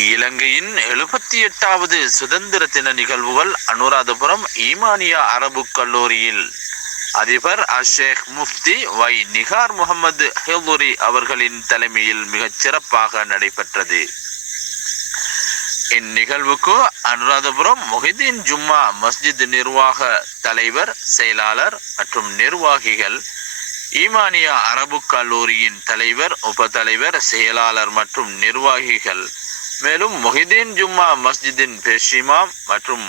இலங்கையின் 78வது சுதந்திர தின நிகழ்வுகள் அனுராதபுரம் ஈமானியா அரபு கல்லூரியில் அதிபர் அஷேக் முஃப்தி வை நிகார் முகமது ஹெல்துரி அவர்களின் தலைமையில் மிகச் சிறப்பாக நடைபெற்றது. இந்நிகழ்வுக்கு அனுராதபுரம் முஹிதீன் ஜும்மா மஸ்ஜித் நிர்வாக தலைவர், செயலாளர் மற்றும் நிர்வாகிகள், ஈமானியா அரபு கல்லூரியின் தலைவர், உப தலைவர், செயலாளர் மற்றும் நிர்வாகிகள், மேலும் முஹிதீன் ஜும்மா மஸ்ஜிதின் பேஷிமாம் மற்றும்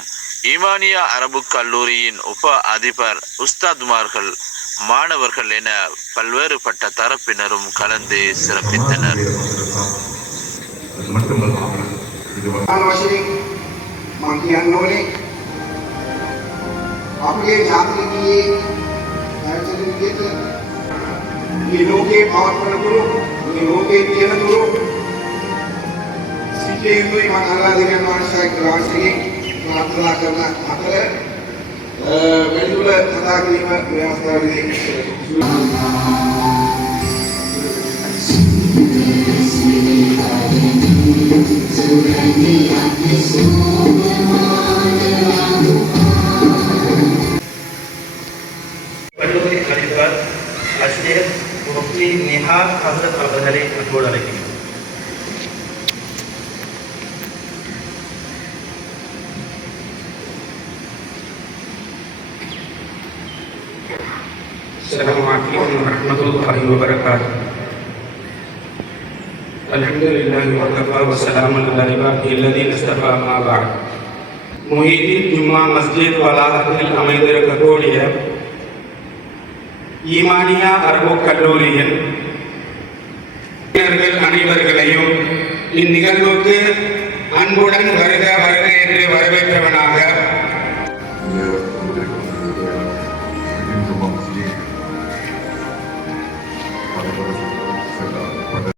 ஈமானியா அரபு கல்லூரியின் உப அதிபர், உஸ்தாத்மார்கள், மாணவர்கள் என பல்வேறுபட்ட தரப்பினரும் கலந்து சிறப்பித்தனர். සිටේන්දුයි මම ආරාධනය මානසික ක්ලාස්යේ ප්‍රාර්ථනා කරන අතර වැඩිදුර කතා කිරීම ව්‍යවස්ථාවේදී கல்லூரி அதிபர் அஷேக் முஃப்தி நிகார் ஹசரத் அவர்களை அன்போடு அழைக்கிறேன். Assalamualaikum warahmatullahi wabarakatuh. Alhamdulillah wa kafa wa salamun ala ibadihi alladhina istafa amma ba'd. Mohideen ஜும்மா மஸ்ஜித் வளாகத்தில் அமைந்திருக்கக்கூடிய ஈமானியா அரபு கல்லூரியின் அனைவர்களையும் இந்நிகழ்வுக்கு அன்புடன் வருக வருக என்று வரவேற்றவனாக